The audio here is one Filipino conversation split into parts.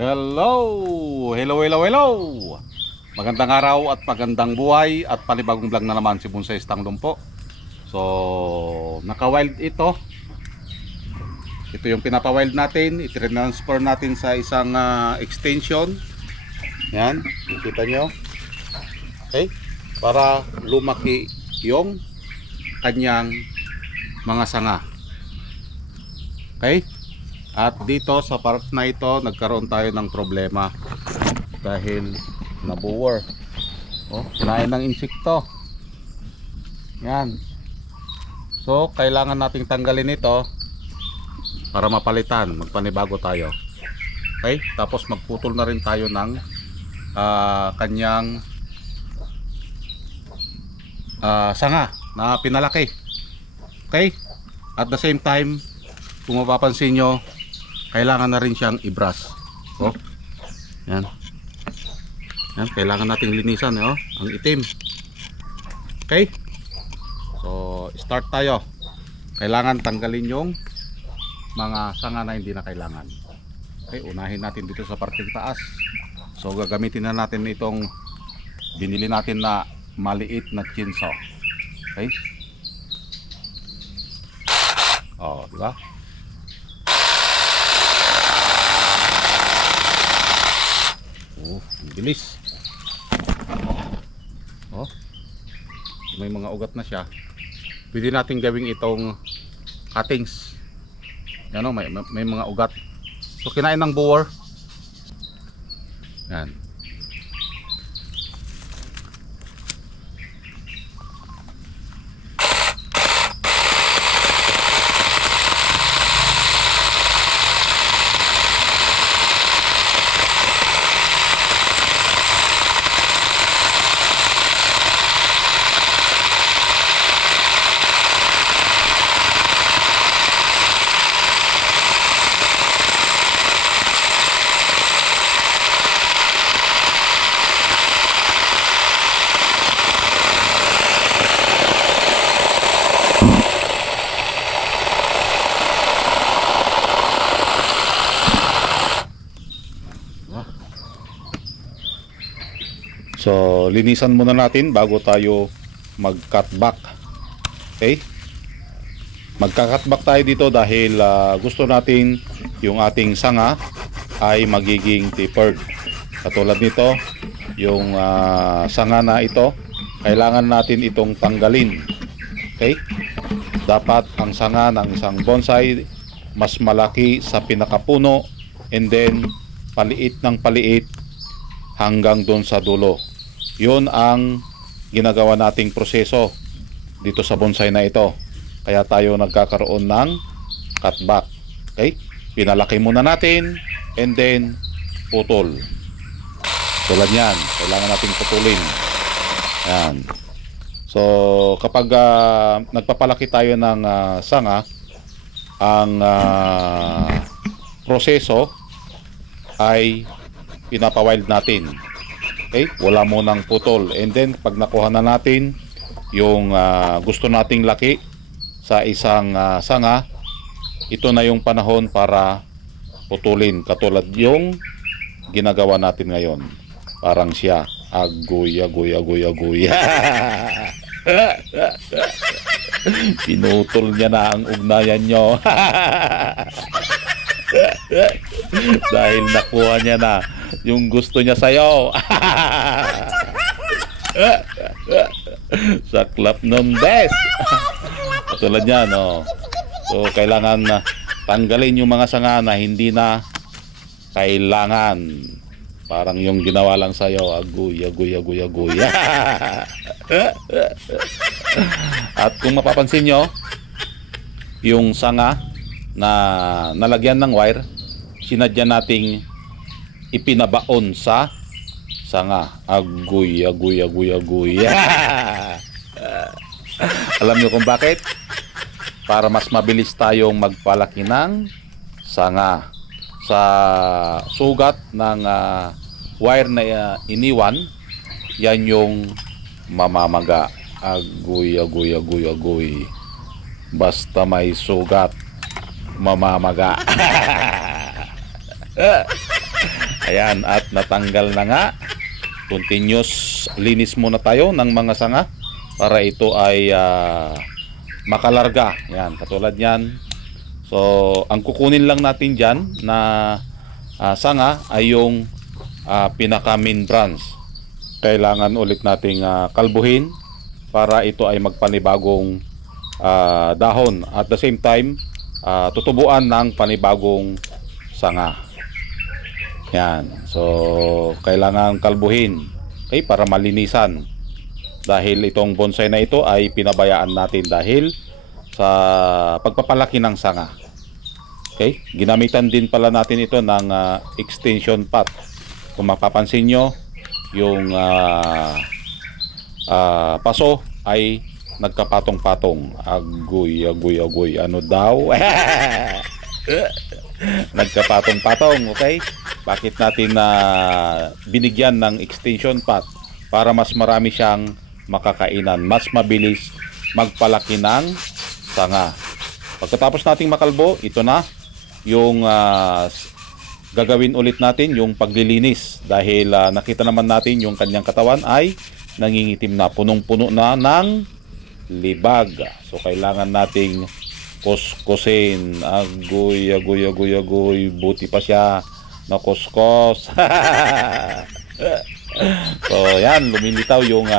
Hello! Hello, hello, hello! Magandang araw at magandang buhay at panibagong vlog na naman si Bonsai Stanglong po. So, naka-wild ito. Ito yung pinapa-wild natin. I-transfer natin sa isang extension. Yan, nakita nyo. Okay? Para lumaki yung kanyang mga sanga. Okay? At dito sa part na ito nagkaroon tayo ng problema dahil nabuwar. Oh, kinain ng insekto. Yan. So, kailangan nating tanggalin ito para mapalitan, magpanibago tayo. Okay? Tapos magputol na rin tayo ng kanyang sanga na pinalaki. Okay? At the same time, kung mapapansin nyo, kailangan na rin siyang i-brush. Oh. Yan. Yan, kailangan nating linisan, oh, ang itim. Okay? So, start tayo. Kailangan tanggalin yung mga sanga na hindi na kailangan. Okay, unahin natin dito sa parteng taas. So, gagamitin na natin itong binili natin na maliit na chainsaw. Okay? Oh, di ba? Oh, bilis. Oh. May mga ugat na siya. Pwede natin gawing itong cuttings. Yan, oh, may mga ugat. So kinain ng boar. Yan. So, linisan muna natin bago tayo mag-cut back. Okay? Magka-cut back tayo dito dahil gusto natin yung ating sanga ay magiging tapered. Katulad nito, yung sanga na ito, kailangan natin itong tanggalin. Okay? Dapat ang sanga ng isang bonsai mas malaki sa pinakapuno and then paliit ng paliit hanggang doon sa dulo. Yun ang ginagawa nating proseso dito sa bonsai na ito. Kaya tayo nagkakaroon ng cutback. Okay? Pinalaki muna natin and then putol. Tulad yan. Kailangan nating putulin. Yan. So, kapag nagpapalaki tayo ng sanga, ang proseso ay pinapawild natin. Okay? Wala mo ng putol. And then, pag nakuha na natin yung gusto nating laki sa isang sanga, ito na yung panahon para putulin. Katulad yung ginagawa natin ngayon. Parang siya. Agoy. Pinutol niya na ang ugnayan nyo. Dahil nakuha niya na yung gusto niya sa'yo. Saklap ng best. Tulad niya, no? So, kailangan tanggalin yung mga sanga na hindi na kailangan. Parang yung ginawa lang sa'yo. Agoy. At kung mapapansin nyo, yung sanga na nalagyan ng wire, sinadya nating ipinabaon sa sanga. Agoy. Alam niyo kung bakit? Para mas mabilis tayong magpalaki ng sanga. Sa sugat ng wire na iniwan, yan yung mamamaga. Agoy. Basta may sugat, mamamaga. Ayan, at natanggal na nga. Continuous linis muna tayo ng mga sanga para ito ay makalarga. Ayan, katulad yan. So ang kukunin lang natin dyan na sanga ay yung pinaka main branch. Kailangan ulit nating kalbuhin para ito ay magpanibagong dahon. At the same time, tutubuan ng panibagong sanga. Yan. So kailangan kalbuhin, okay, para malinisan. Dahil itong bonsai na ito ay pinabayaan natin dahil sa pagpapalaki ng sanga. Okay? Ginamitan din pala natin ito ng extension pot. Kung mapapansin nyo, yung paso ay nagkapatong-patong. Agoy, agoy, agoy. Ano daw? Nagkapatong-patong, okay? Bakit natin binigyan ng extension pot? Para mas marami siyang makakainan, mas mabilis magpalaki ng sanga. Pagkatapos nating makalbo, ito na yung gagawin ulit natin, yung paglilinis. Dahil nakita naman natin yung kanyang katawan ay nangingitim na, punong-puno na ng libag. So kailangan nating kuskusin. Agoy, agoy, agoy, agoy. Buti pa siya na kuskus. So yan, lumilitaw yung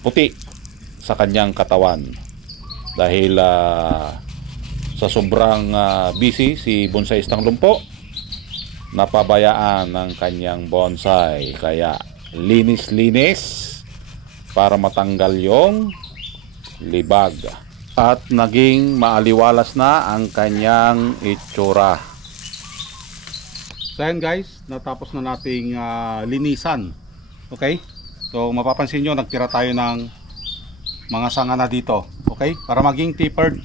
puti sa kanyang katawan. Dahil sa sobrang busy si bonsaistang lumpo, napabayaan ng kanyang bonsai. Kaya linis-linis para matanggal yung libag. At naging maaliwalas na ang kanyang itsura. So yan guys, natapos na nating linisan. Okay? So mapapansin nyo, nagtira tayo ng mga sanga na dito. Okay? Para maging tapered.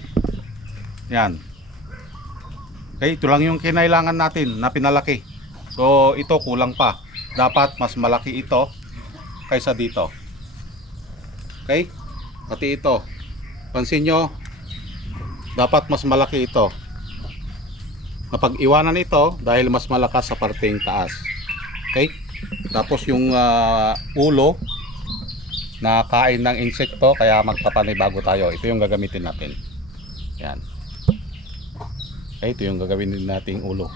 Yan. Okay? Ito lang yung kinailangan natin na pinalaki. So ito kulang pa. Dapat mas malaki ito kaysa dito. Okay? Pati ito. Pansin nyo, dapat mas malaki ito. Napag-iwanan ito dahil mas malakas sa parteng taas. Okay? Tapos yung ulo na kain ng insekto, kaya magpapanibago tayo. Ito yung gagamitin natin. Yan. Okay, ito yung gagawin nating ulo.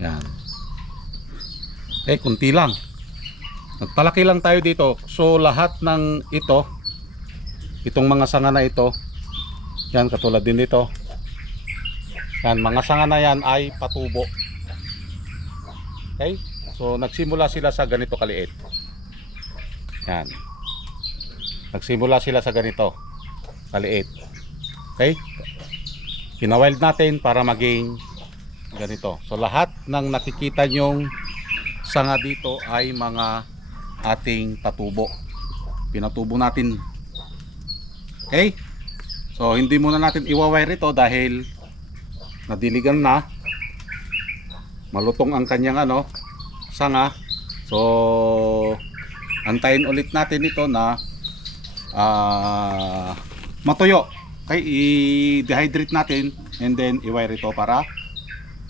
Yan. Okay, kunti lang. Nagpalaki lang tayo dito. So lahat ng ito, itong mga sanga na ito, yan, katulad din dito. Yan, mga sanga na yan ay patubo. Okay? So nagsimula sila sa ganito kaliit. Yan. Nagsimula sila sa ganito kaliit. Okay? Kinawild natin para maging ganito. So lahat ng nakikita nyong sanga dito ay mga ating patubo. Pinatubo natin. Okay? So hindi muna natin iwa-wire ito dahil nadiligan na. Malutong ang kanyang sanga. So antayin ulit natin ito na matuyo. Okay, i-dehydrate natin and then i-wire ito para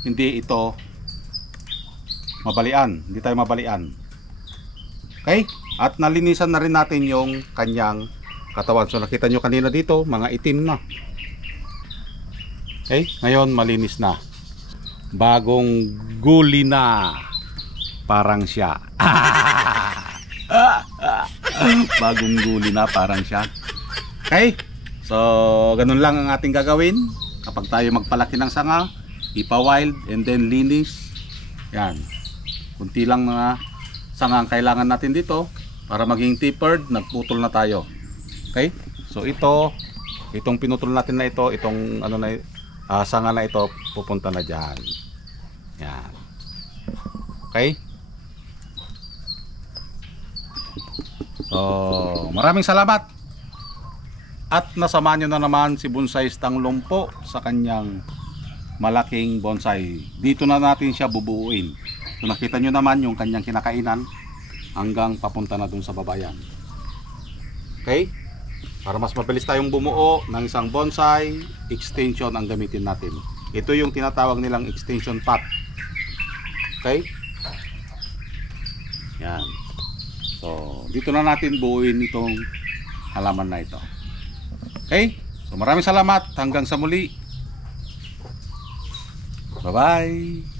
hindi ito mabalian, hindi tayo mabalian. Okay? At nalinisan na rin natin yung kanyang katawan. So nakita nyo kanina dito, mga itim na. Okay? Ngayon malinis na. Bagong guli na. Parang siya. Bagong guli na, parang siya. Okay? So ganun lang ang ating gagawin kapag tayo magpalaki ng sanga. Ipa-wild and then linis. Yan. Kunti lang mga sanga ang kailangan natin dito para maging tapered. Nagputol na tayo. Okay? So itong pinutol natin na ito, itong sanga na ito, pupunta na diyan. Yan. Okay? So maraming salamat. At nasamahan nyo na naman si Bonsaistang Lumpo sa kanyang malaking bonsai. Dito na natin siya bubuuin. So nakita nyo naman yung kanyang kinakainan hanggang papunta na dun sa babayan. Okay? Para mas mabilis tayong bumuo ng isang bonsai, extension ang gamitin natin. Ito yung tinatawag nilang extension pot. Okay? Yan. So, dito na natin buuin itong halaman na ito. Okay? So, maraming salamat. Hanggang sa muli. Bye-bye.